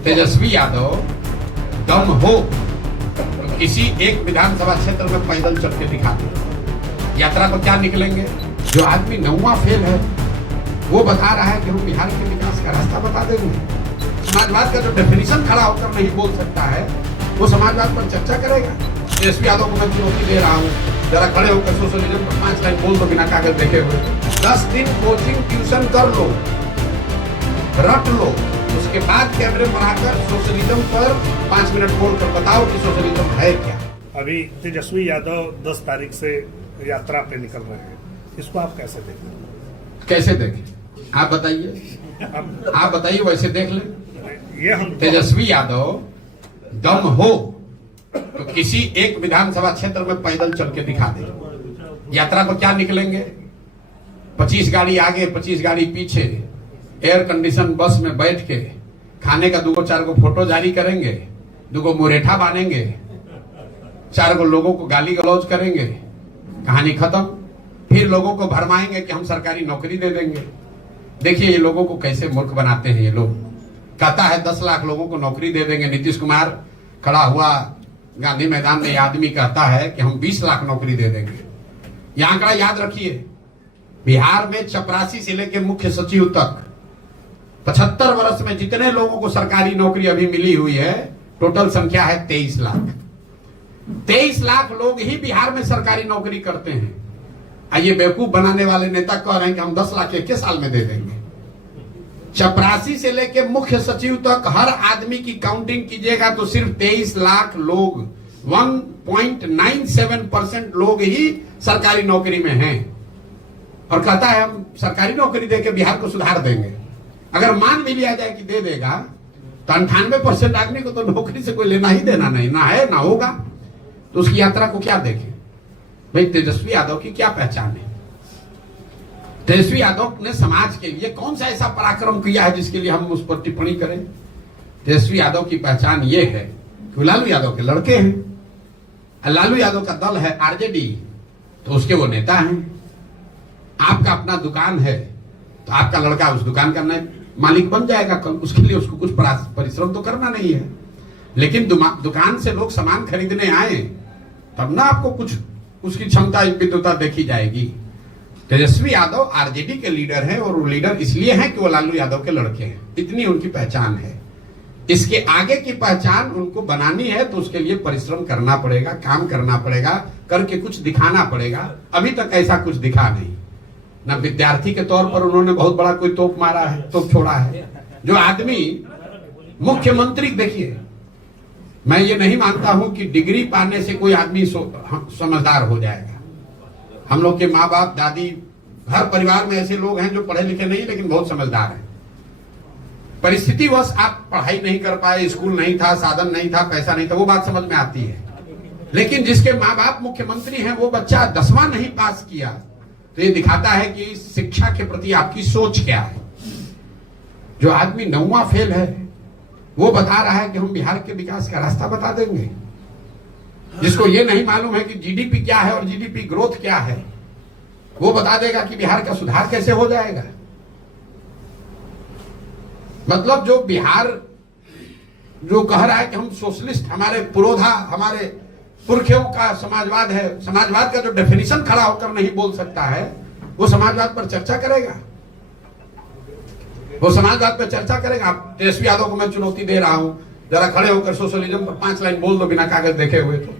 तेजस्वी यादव दम हो तो किसी एक विधानसभा क्षेत्र में पैदल चल के दिखा दे। यात्रा को क्या निकलेंगे? जो आदमी 9वां फेल है वो बता रहा है कि हम बिहार के विकास का रास्ता बता देंगे। समाजवाद का जो डेफिनेशन खड़ा होकर नहीं बोल सकता है वो समाजवाद पर चर्चा करेगा। तेजस्वी यादव को मैं चुनौती दे रहा हूँ, जरा खड़े होकर सोशलिज्म पर 5 लाइन बोल दो बिना कागज देखे हुए। 10 दिन कोचिंग ट्यूशन कर लो, रट लो, उसके बाद कैमरे पर आकर सोशलिज्म पर 5 मिनट बोलकर बताओ कि सोशलिज्म है क्या। अभी तेजस्वी यादव 10 तारीख से यात्रा पे निकल रहे हैं, इसको आप कैसे देखें? कैसे देखें आप बताइए, आप बताइए, वैसे देख लें। ये हम तेजस्वी यादव दम हो तो किसी एक विधानसभा क्षेत्र में पैदल चल के दिखा दे। यात्रा को क्या निकलेंगे? 25 गाड़ी आगे 25 गाड़ी पीछे, एयर कंडीशन बस में बैठ के खाने का 2-4 को फोटो जारी करेंगे, 2 मुरेठा बांधेंगे, 4 लोगों को गाली गलौज करेंगे, कहानी खत्म। फिर लोगों को भरमाएंगे कि हम सरकारी नौकरी दे देंगे। देखिए ये लोगों को कैसे मूर्ख बनाते हैं ये लोग। कहता है 10 लाख लोगों को नौकरी दे देंगे। नीतीश कुमार खड़ा हुआ गांधी मैदान में, ये आदमी कहता है कि हम 20 लाख नौकरी दे देंगे। यह आंकड़ा याद रखिए, बिहार में चपरासी से लेकर मुख्य सचिव तक 75 वर्ष में जितने लोगों को सरकारी नौकरी अभी मिली हुई है, टोटल संख्या है 23 लाख। 23 लाख लोग ही बिहार में सरकारी नौकरी करते हैं। ये बेवकूफ बनाने वाले नेता कह रहे हैं कि हम 10 लाख 1 साल में दे देंगे। चपरासी से लेकर मुख्य सचिव तक हर आदमी की काउंटिंग कीजिएगा तो सिर्फ 23 लाख लोग, 1.97% लोग ही सरकारी नौकरी में हैं। और कहता है हम सरकारी नौकरी देकर बिहार को सुधार देंगे। अगर मान भी लिया जाए कि दे देगा तो 98% आदमी को तो नौकरी से कोई लेना ही देना नहीं, ना है ना होगा। तो उसकी यात्रा को क्या देखें भाई? तेजस्वी यादव की क्या पहचान है? तेजस्वी यादव ने समाज के लिए कौन सा ऐसा पराक्रम किया है जिसके लिए हम उस पर टिप्पणी करें? तेजस्वी यादव की पहचान ये है कि लालू यादव के लड़के हैं। लालू यादव का दल है आरजेडी, तो उसके वो नेता हैं। आपका अपना दुकान है तो आपका लड़का उस दुकान का मालिक बन जाएगा कल। उसके लिए उसको कुछ परिश्रम तो करना नहीं है। लेकिन दुकान से लोग सामान खरीदने आए तब ना आपको कुछ उसकी क्षमता विद्वता देखी जाएगी। तेजस्वी यादव आरजेडी के लीडर हैं और वो लीडर इसलिए हैं कि वो लालू यादव के लड़के हैं। इतनी उनकी पहचान है। इसके आगे की पहचान उनको बनानी है तो उसके लिए परिश्रम करना पड़ेगा, काम करना पड़ेगा, करके कुछ दिखाना पड़ेगा। अभी तक ऐसा कुछ दिखा नहीं। ना विद्यार्थी के तौर पर उन्होंने बहुत बड़ा कोई तोप मारा है, तोप छोड़ा है। जो आदमी मुख्यमंत्री, देखिए मैं ये नहीं मानता हूं कि डिग्री पाने से कोई आदमी समझदार हो जाएगा। हम लोग के माँ बाप दादी, हर परिवार में ऐसे लोग हैं जो पढ़े लिखे नहीं लेकिन बहुत समझदार हैं। परिस्थितिवश आप पढ़ाई नहीं कर पाए, स्कूल नहीं था, साधन नहीं था, पैसा नहीं था, वो बात समझ में आती है। लेकिन जिसके माँ बाप मुख्यमंत्री हैं वो बच्चा 10वां नहीं पास किया तो ये दिखाता है कि शिक्षा के प्रति आपकी सोच क्या है। जो आदमी 9वां फेल है वो बता रहा है कि हम बिहार के विकास का रास्ता बता देंगे। जिसको ये नहीं मालूम है कि जीडीपी क्या है और जीडीपी ग्रोथ क्या है, वो बता देगा कि बिहार का सुधार कैसे हो जाएगा। मतलब जो बिहार जो कह रहा है कि हम सोशलिस्ट, हमारे पुरोधा, हमारे पुरखों का समाजवाद है, समाजवाद का जो डेफिनेशन खड़ा होकर नहीं बोल सकता है वो समाजवाद पर चर्चा करेगा। वो समाजवाद पर चर्चा करेगा। तेजस्वी यादव को मैं चुनौती दे रहा हूं, जरा खड़े होकर सोशलिज्म पर 5 लाइन बोल दो बिना कागज देखे हुए। तो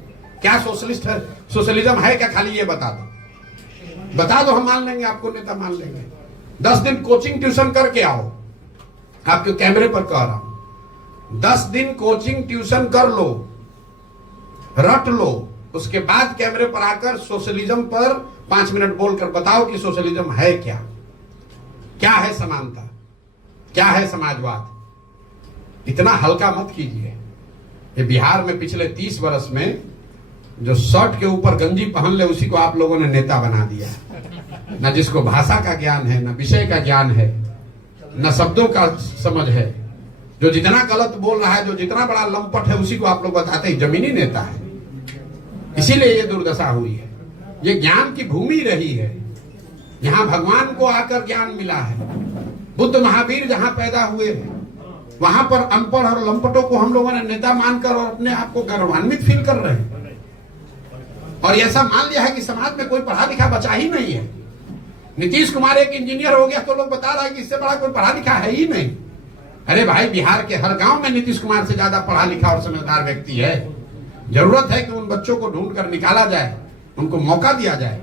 क्या सोशलिस्ट है? सोशलिज्म है क्या? खाली ये बता दो, बता दो, हम मान लेंगे, आपको नेता मान लेंगे। 10 दिन कोचिंग ट्यूशन करके आओ, आपके कैमरे पर कह रहा हूं। 10 दिन कोचिंग ट्यूशन कर लो, रट लो, उसके बाद कैमरे पर आकर सोशलिज्म पर 5 मिनट बोलकर बताओ कि सोशलिज्म है क्या। क्या है समानता, क्या है समाजवाद। इतना हल्का मत कीजिए। ये बिहार में पिछले 30 वर्ष में जो शर्ट के ऊपर गंजी पहन ले उसी को आप लोगों ने नेता बना दिया। न जिसको भाषा का ज्ञान है, न विषय का ज्ञान है, न शब्दों का समझ है। जो जितना गलत बोल रहा है, जो जितना बड़ा लंपट है, उसी को आप लोग बताते हैं जमीनी नेता है। इसीलिए ये दुर्दशा हुई है। ये ज्ञान की भूमि रही है, यहाँ भगवान को आकर ज्ञान मिला है। बुद्ध महावीर जहां पैदा हुए हैं, वहां पर अनपढ़ और लंपटों को हम लोगों ने नेता मानकर और अपने आप को गौरवान्वित फील कर रहे हैं। और ऐसा मान लिया है कि समाज में कोई पढ़ा लिखा बचा ही नहीं है। नीतीश कुमार एक इंजीनियर हो गया तो लोग बता रहा है कि इससे बड़ा कोई पढ़ा लिखा है ही नहीं। अरे भाई, बिहार के हर गांव में नीतीश कुमार से ज्यादा पढ़ा लिखा और समझदार व्यक्ति है। जरूरत है कि उन बच्चों को ढूंढ कर निकाला जाए, उनको मौका दिया जाए।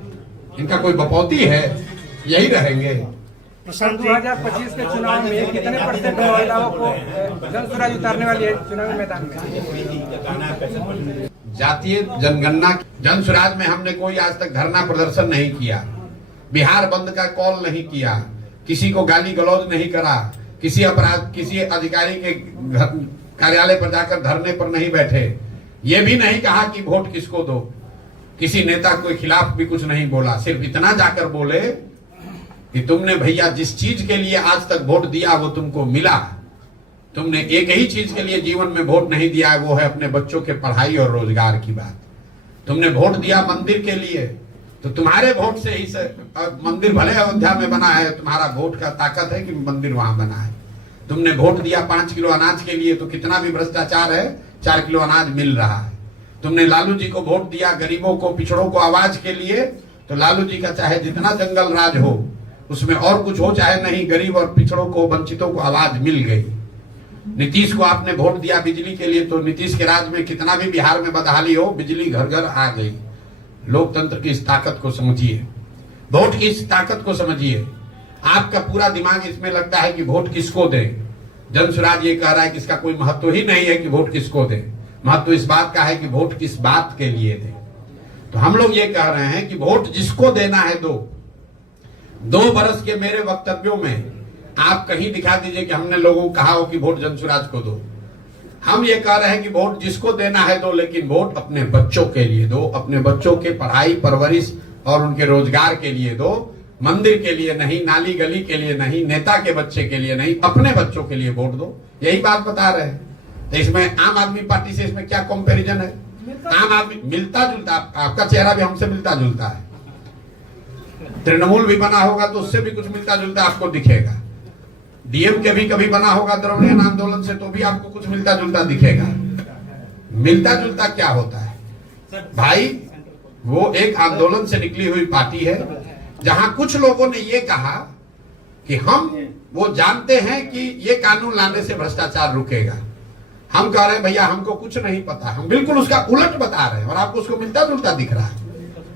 इनका कोई बपौती है, यही रहेंगे। 2025 के चुनाव में कितने परसेंट महिलाओं को जन स्वराज उतारने वाली है चुनावी मैदान में? जातीय जनगणना जन स्वराज में हमने कोई आज तक धरना प्रदर्शन नहीं किया, बिहार बंद का कॉल नहीं किया, किसी को गाली गलौज नहीं करा, किसी अधिकारी के कार्यालय पर जाकर धरने पर नहीं बैठे, ये भी नहीं कहा कि वोट किसको दो, किसी नेता के खिलाफ भी कुछ नहीं बोला। सिर्फ इतना जाकर बोले कि तुमने भैया जिस चीज के लिए आज तक वोट दिया वो तुमको मिला, तुमने एक ही चीज के लिए जीवन में वोट नहीं दिया, वो है अपने बच्चों के पढ़ाई और रोजगार की बात। तुमने वोट दिया मंदिर के लिए, तो तुम्हारे वोट से ही मंदिर भले अयोध्या में बना है, तुम्हारा वोट का ताकत है कि मंदिर वहां बना है। तुमने वोट दिया 5 किलो अनाज के लिए, तो कितना भी भ्रष्टाचार है 4 किलो अनाज मिल रहा है। तुमने लालू जी को वोट दिया गरीबों को, पिछड़ों को आवाज के लिए, तो लालू जी का चाहे जितना जंगल राज हो, उसमें और कुछ हो चाहे नहीं, गरीब और पिछड़ों को, वंचितों को आवाज मिल गई। नीतीश को आपने वोट दिया बिजली के लिए, तो नीतीश के राज में कितना भी बिहार में बदहाली हो, बिजली घर घर आ गई। लोकतंत्र की इस ताकत को समझिए, वोट की इस ताकत को समझिए। आपका पूरा दिमाग इसमें लगता है कि वोट किसको दें। जन स्वराज ये कह रहा है कि इसका कोई महत्व ही नहीं है कि वोट किसको दें, महत्व इस बात का है कि वोट किस बात के लिए दें। तो हम लोग ये कह रहे हैं कि वोट जिसको देना है दो। 2 बरस के मेरे वक्तव्यों में आप कहीं दिखा दीजिए कि हमने लोगों को कहा हो कि वोट जन स्वराज को दो। हम ये कह रहे हैं कि वोट जिसको देना है दो, लेकिन वोट अपने बच्चों के लिए दो, अपने बच्चों के पढ़ाई परवरिश और उनके रोजगार के लिए दो। मंदिर के लिए नहीं, नाली गली के लिए नहीं, नेता के बच्चे के लिए नहीं, अपने बच्चों के लिए वोट दो। यही बात बता रहे हैं। तो इसमें आम आदमी पार्टी से इसमें क्या कंपैरिजन है? आम आदमी मिलता जुलता, आपका चेहरा भी हमसे मिलता जुलता है। तृणमूल भी बना होगा तो उससे भी कुछ मिलता जुलता आपको दिखेगा। डीएम के भी कभी बना होगा द्रविड़ियन आंदोलन से, तो भी आपको कुछ मिलता जुलता दिखेगा। मिलता जुलता क्या होता है भाई? वो एक आंदोलन से निकली हुई पार्टी है, जहां कुछ लोगों ने ये कहा कि हम वो जानते हैं कि ये कानून लाने से भ्रष्टाचार रुकेगा। हम कह रहे हैं भैया हमको कुछ नहीं पता, हम बिल्कुल उसका उलट बता रहे हैं और आपको उसको मिलता जुलता दिख रहा है।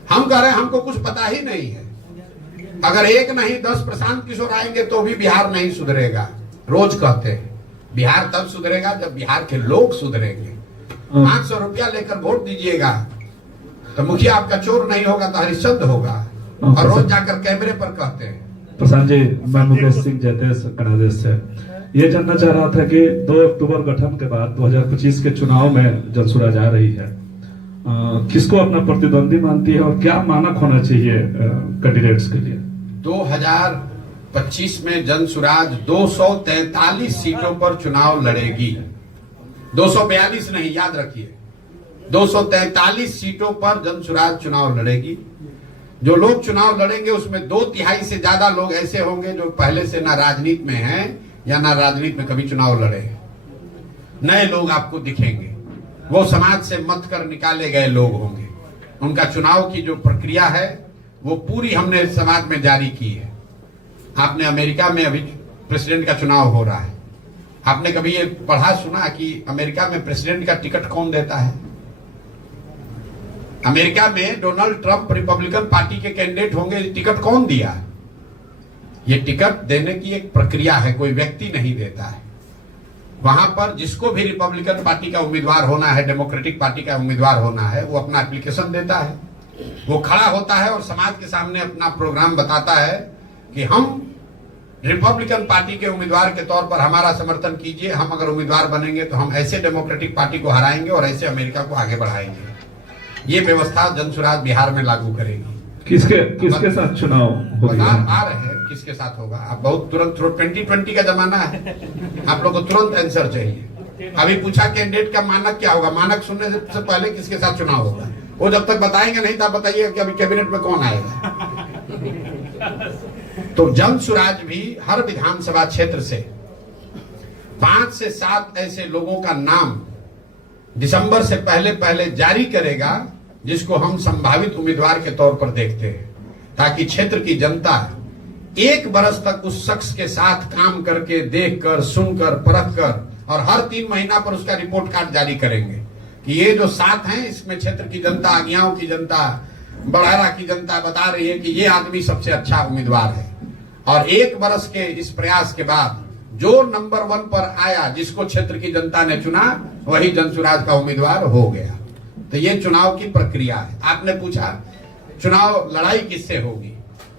हम कह रहे हैं हमको कुछ पता ही नहीं है। अगर 1 नहीं 10 प्रशांत किशोर आएंगे तो भी बिहार नहीं सुधरेगा। रोज कहते हैं बिहार तब सुधरेगा जब बिहार के लोग सुधरेंगे। 500 रुपया लेकर वोट दीजिएगा तो मुखिया आपका चोर नहीं होगा तो हरिश्चंद्र होगा, और रोज जाकर कैमरे पर कहते हैं। प्रशांत जी, मैं मुकेश सिंह जैतेश कनादेश से ये जानना चाह रहा था कि 2 अक्टूबर गठन के बाद 2025 के चुनाव में जन स्वराज आ रही है, किसको अपना प्रतिद्वंदी मानती है और क्या मानक होना चाहिए कैंडिडेट्स के लिए? 2025 में जन स्वराज 243 सीटों पर चुनाव लड़ेगी। 242 नहीं, याद रखिए, 243 सीटों पर जन स्वराज चुनाव लड़ेगी। जो लोग चुनाव लड़ेंगे उसमें 2/3 से ज्यादा लोग ऐसे होंगे जो पहले से ना राजनीति में हैं या ना राजनीति में कभी चुनाव लड़े। नए लोग आपको दिखेंगे, वो समाज से मत कर निकाले गए लोग होंगे। उनका चुनाव की जो प्रक्रिया है वो पूरी हमने समाज में जारी की है। आपने अमेरिका में अभी प्रेसिडेंट का चुनाव हो रहा है, आपने कभी ये पढ़ा सुना कि अमेरिका में प्रेसिडेंट का टिकट कौन देता है? अमेरिका में डोनाल्ड ट्रंप रिपब्लिकन पार्टी के कैंडिडेट होंगे, टिकट कौन दिया? ये टिकट देने की एक प्रक्रिया है, कोई व्यक्ति नहीं देता है। वहां पर जिसको भी रिपब्लिकन पार्टी का उम्मीदवार होना है, डेमोक्रेटिक पार्टी का उम्मीदवार होना है, वो अपना एप्लीकेशन देता है, वो खड़ा होता है और समाज के सामने अपना प्रोग्राम बताता है कि हम रिपब्लिकन पार्टी के उम्मीदवार के तौर पर हमारा समर्थन कीजिए, हम अगर उम्मीदवार बनेंगे तो हम ऐसे डेमोक्रेटिक पार्टी को हराएंगे और ऐसे अमेरिका को आगे बढ़ाएंगे। ये व्यवस्था जन स्वराज बिहार में लागू करेगी। किसके साथ चुनाव होगा? आ रहे हैं किसके साथ होगा। अब बहुत तुरंत 2020 का जमाना है, आप लोग को तुरंत आंसर चाहिए। अभी पूछा कैंडिडेट का मानक क्या होगा, मानक सुनने से पहले किसके साथ चुनाव होगा, वो जब तक बताएंगे नहीं तब बताइए कि अभी कैबिनेट में कौन आएगा। तो जन स्वराज भी हर विधानसभा क्षेत्र से 5 से 7 ऐसे लोगों का नाम दिसंबर से पहले पहले जारी करेगा, जिसको हम संभावित उम्मीदवार के तौर पर देखते हैं, ताकि क्षेत्र की जनता 1 बरस तक उस शख्स के साथ काम करके, देखकर, सुनकर, परखकर, और हर 3 महीना पर उसका रिपोर्ट कार्ड जारी करेंगे कि ये जो 7 हैं, इसमें क्षेत्र की जनता, आगियाओं की जनता, बड़हरा की जनता बता रही है कि ये आदमी सबसे अच्छा उम्मीदवार है। और 1 बरस के इस प्रयास के बाद जो नंबर 1 पर आया, जिसको क्षेत्र की जनता ने चुना, वही जनसुराज का उम्मीदवार हो गया। तो ये चुनाव की प्रक्रिया है। आपने पूछा चुनाव लड़ाई किससे होगी?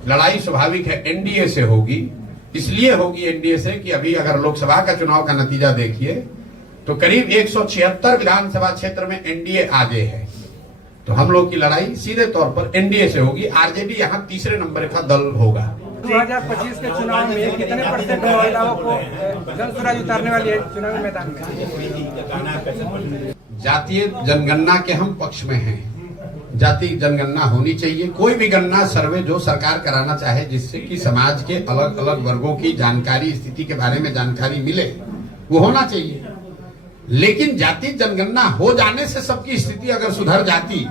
लड़ाई स्वाभाविक है एनडीए से होगी। इसलिए होगी एनडीए से कि अभी अगर लोकसभा का चुनाव का नतीजा देखिए तो करीब 176 विधानसभा क्षेत्र में एनडीए आगे है। तो हम लोग की लड़ाई सीधे तौर पर एनडीए से होगी। आरजेडी यहाँ तीसरे नंबर का दल होगा। 2025 के चुनाव में कितने % महिलाओं को जनसुराज उतारने वाली है चुनावी मैदान में? जातीय जनगणना के हम पक्ष में हैं। जाति जनगणना होनी चाहिए। कोई भी गणना, सर्वे जो सरकार कराना चाहे, जिससे कि समाज के अलग अलग वर्गों की जानकारी, स्थिति के बारे में जानकारी मिले, वो होना चाहिए। लेकिन जाति जनगणना हो जाने से सबकी स्थिति अगर सुधर जाती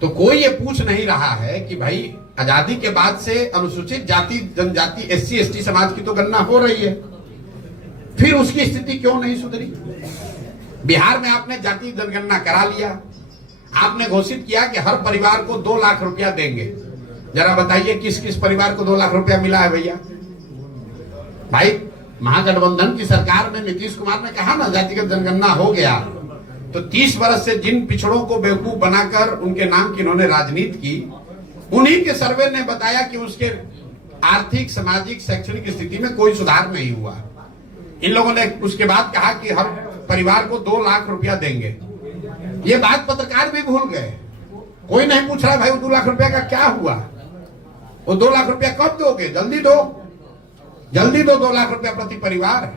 तो कोई ये पूछ नहीं रहा है कि भाई आजादी के बाद से अनुसूचित जाति, जनजाति, SC ST समाज की तो गणना हो रही है, फिर उसकी स्थिति क्यों नहीं सुधरी? बिहार में आपने जाति जनगणना करा लिया, आपने घोषित किया कि हर परिवार को 2 लाख रुपया देंगे। जरा बताइए किस किस परिवार को 2 लाख रुपया मिला है भैया? भाई महागठबंधन की सरकार में नीतीश कुमार ने कहा ना जातिगत जनगणना हो गया, तो 30 वर्ष से जिन पिछड़ों को बेवकूफ बनाकर उनके नाम की इन्होंने राजनीति की, उन्हीं के सर्वे ने बताया कि उसके आर्थिक, सामाजिक, शैक्षणिक स्थिति में कोई सुधार नहीं हुआ। इन लोगों ने उसके बाद कहा कि हर परिवार को 2 लाख रुपया देंगे। ये बात पत्रकार भी भूल गए। कोई नहीं पूछ रहा भाई वो 2 लाख रुपया का क्या हुआ, वो 2 लाख रुपया कब दोगे? जल्दी दो, जल्दी दो 2 लाख रुपया प्रति परिवार।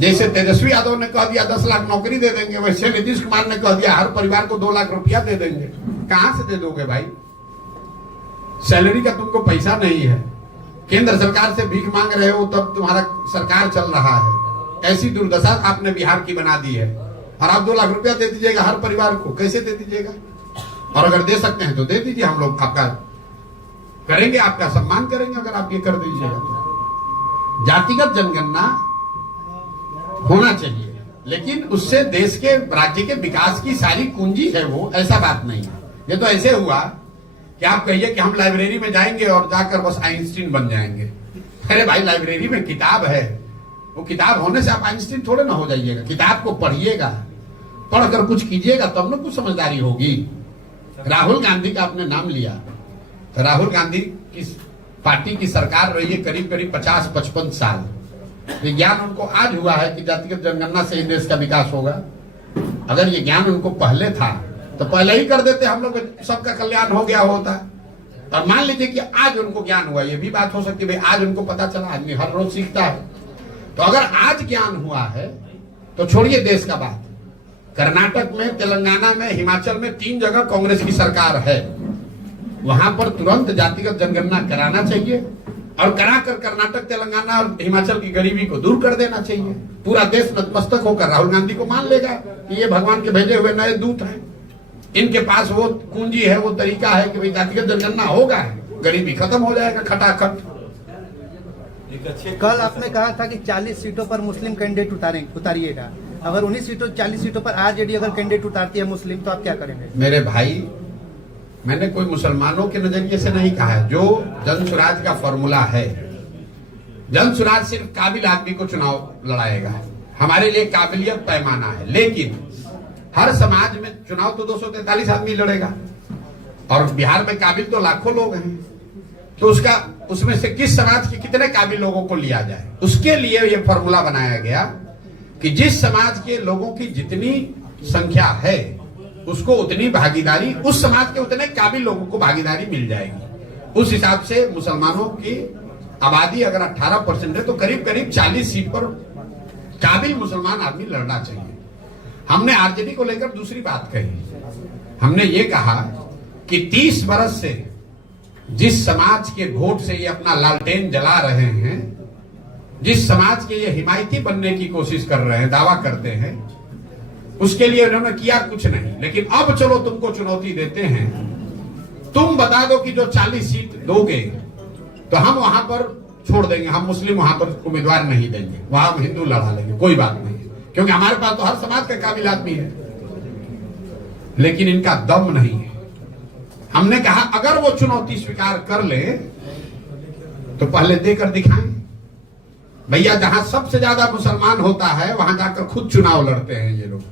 जैसे तेजस्वी यादव ने कह दिया 10 लाख नौकरी दे देंगे, वैसे नीतीश कुमार ने कह दिया हर परिवार को 2 लाख रुपया दे देंगे। कहां से दे दोगे भाई? सैलरी का तुमको पैसा नहीं है, केंद्र सरकार से भीख मांग रहे हो, तब तुम्हारा सरकार चल रहा है। ऐसी दुर्दशा आपने बिहार की बना दी है। और आप 2 लाख रुपया दे दीजिएगा हर परिवार को, कैसे दे दीजिएगा? और अगर दे सकते हैं तो दे दीजिए, हम लोग आपका करेंगे, आपका सम्मान करेंगे अगर आप ये कर दीजिएगा तो। जातिगत जनगणना होना चाहिए, लेकिन उससे देश के, राज्य के विकास की सारी कुंजी है वो, ऐसा बात नहीं है। ये तो ऐसे हुआ कि आप कहिए कि हम लाइब्रेरी में जाएंगे और जाकर बस आइंस्टीन बन जाएंगे। अरे भाई लाइब्रेरी में किताब है, वो किताब होने से आप आइंस्टीन थोड़े ना हो जाइएगा। किताब को पढ़िएगा, पढ़कर कुछ कीजिएगा तब ना कुछ समझदारी होगी। राहुल गांधी का आपने नाम लिया, तो राहुल गांधी की पार्टी की सरकार रही है करीब करीब 50-55 साल। ज्ञान उनको आज हुआ है कि जातिगत जनगणना से ही देश का विकास होगा। अगर ये ज्ञान उनको पहले था तो पहले ही कर देते, हम लोग सबका कल्याण हो गया होता। और मान लीजिए कि आज उनको ज्ञान हुआ, ये भी बात हो सकती है भाई आज उनको पता चला, आदमी हर रोज सीखता है। तो अगर आज ज्ञान हुआ है तो छोड़िए देश का बात, कर्नाटक में, तेलंगाना में, हिमाचल में 3 जगह कांग्रेस की सरकार है। वहां पर तुरंत जातिगत जनगणना कराना चाहिए और कराकर कर्नाटक, तेलंगाना और हिमाचल की गरीबी को दूर कर देना चाहिए। पूरा देश नतमस्तक होकर राहुल गांधी को मान लेगा कि ये भगवान के भेजे हुए नए दूत हैं। इनके पास वो कुंजी है, वो तरीका है कि भाई जातिगत जनगणना होगा, गरीबी खत्म हो जाएगा खटाखट। कल आपने कहा था कि 40 सीटों पर मुस्लिम कैंडिडेट उतारिएगा। अगर 40 सीटों पर आरजेडी अगर कैंडिडेट उतारती है मुस्लिम, तो आप क्या करेंगे? मेरे भाई, मैंने कोई मुसलमानों के नजरिए से नहीं कहा है। जो जनसुराज का फॉर्मूला है, जनसुराज सिर्फ काबिल आदमी को चुनाव लड़ाएगा। हमारे लिए काबिलियत पैमाना है, लेकिन हर समाज में चुनाव तो 243 आदमी लड़ेगा और बिहार में काबिल तो लाखों लोग हैं। तो उसमें से किस समाज के कितने काबिल लोगों को लिया जाए, उसके लिए यह फॉर्मूला बनाया गया कि जिस समाज के लोगों की जितनी संख्या है उसको उतनी भागीदारी, उस समाज के उतने काबिल लोगों को भागीदारी मिल जाएगी। उस हिसाब से मुसलमानों की आबादी अगर 18% है तो करीब करीब 40 सीट पर काबिल मुसलमान आदमी लड़ना चाहिए। हमने आरजेडी को लेकर दूसरी बात कही। हमने ये कहा कि 30 बरस से जिस समाज के वोट से ये अपना लालटेन जला रहे हैं, जिस समाज के ये हिमायती बनने की कोशिश कर रहे हैं, दावा करते हैं, उसके लिए उन्होंने किया कुछ नहीं। लेकिन अब चलो तुमको चुनौती देते हैं, तुम बता दो कि जो 40 सीट दोगे तो हम वहां पर छोड़ देंगे, हम मुस्लिम वहां पर उम्मीदवार नहीं देंगे, वहां हम हिंदू लड़ा लेंगे, कोई बात नहीं, क्योंकि हमारे पास तो हर समाज का काबिल आदमी है। लेकिन इनका दम नहीं है। हमने कहा अगर वो चुनौती स्वीकार कर ले तो पहले देकर दिखाएं। भैया जहां सबसे ज्यादा मुसलमान होता है वहां जाकर खुद चुनाव लड़ते हैं ये लोग।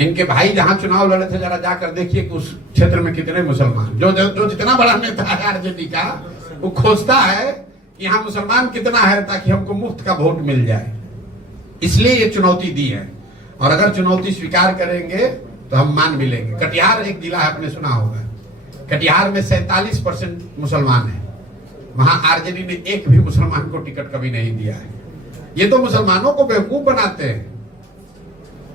इनके भाई जहां चुनाव लड़े थे, जरा जाकर देखिए कि उस क्षेत्र में कितने मुसलमान, जो जितना बड़ा नेता है आरजेडी का, वो खोजता है कि यहाँ मुसलमान कितना है ताकि हमको मुफ्त का वोट मिल जाए। इसलिए ये चुनौती दी है, और अगर चुनौती स्वीकार करेंगे तो हम मान भी लेंगे। कटिहार एक जिला है, आपने सुना होगा, कटिहार में 47% मुसलमान है, वहां आरजेडी ने एक भी मुसलमान को टिकट कभी नहीं दिया है। ये तो मुसलमानों को बेवकूफ बनाते हैं।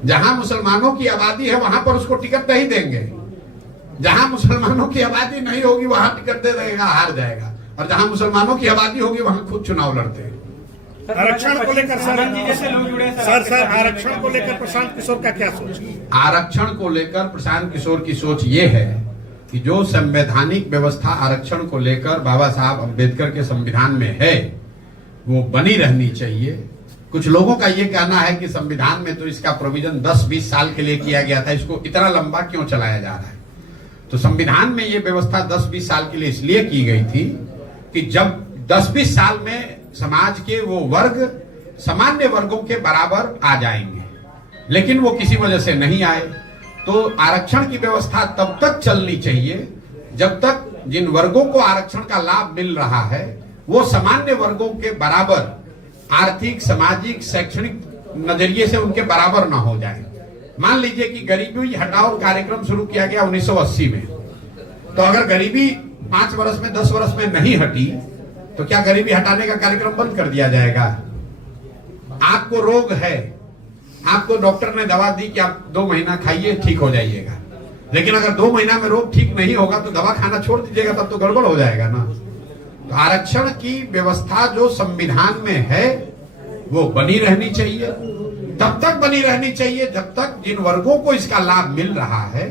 जहां मुसलमानों की आबादी है वहां पर उसको टिकट नहीं देंगे, जहां मुसलमानों की आबादी नहीं होगी वहां टिकट दे देगा, हार जाएगा, और जहां मुसलमानों की आबादी होगी वहां खुद चुनाव लड़ते हैं। आरक्षण को लेकर सर आरक्षण को लेकर प्रशांत किशोर का क्या सोच है? आरक्षण को लेकर प्रशांत किशोर की सोच ये है कि जो संवैधानिक व्यवस्था आरक्षण को लेकर बाबा साहब अम्बेडकर के संविधान में है वो बनी रहनी चाहिए। कुछ लोगों का ये कहना है कि संविधान में तो इसका प्रोविजन 10-20 साल के लिए किया गया था, इसको इतना लंबा क्यों चलाया जा रहा है? तो संविधान में ये व्यवस्था 10-20 साल के लिए इसलिए की गई थी कि जब 10-20 साल में समाज के वो वर्ग सामान्य वर्गों के बराबर आ जाएंगे, लेकिन वो किसी वजह से नहीं आए। तो आरक्षण की व्यवस्था तब तक चलनी चाहिए जब तक जिन वर्गों को आरक्षण का लाभ मिल रहा है वो सामान्य वर्गों के बराबर आर्थिक, सामाजिक, शैक्षणिक नजरिए से उनके बराबर ना हो जाए। मान लीजिए कि गरीबी हटाओ कार्यक्रम शुरू किया गया 1980 में, तो अगर गरीबी 5 वर्ष में 10 वर्ष में नहीं हटी तो क्या गरीबी हटाने का कार्यक्रम बंद कर दिया जाएगा? आपको रोग है, आपको डॉक्टर ने दवा दी कि आप 2 महीना खाइए, ठीक हो जाइएगा, लेकिन अगर 2 महीना में रोग ठीक नहीं होगा तो दवा खाना छोड़ दीजिएगा, तब तो गड़बड़ हो जाएगा ना। तो आरक्षण की व्यवस्था जो संविधान में है वो बनी रहनी चाहिए, तब तक बनी रहनी चाहिए जब तक जिन वर्गों को इसका लाभ मिल रहा है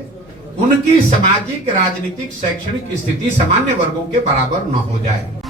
उनकी सामाजिक, राजनीतिक, शैक्षणिक स्थिति सामान्य वर्गों के बराबर न हो जाए।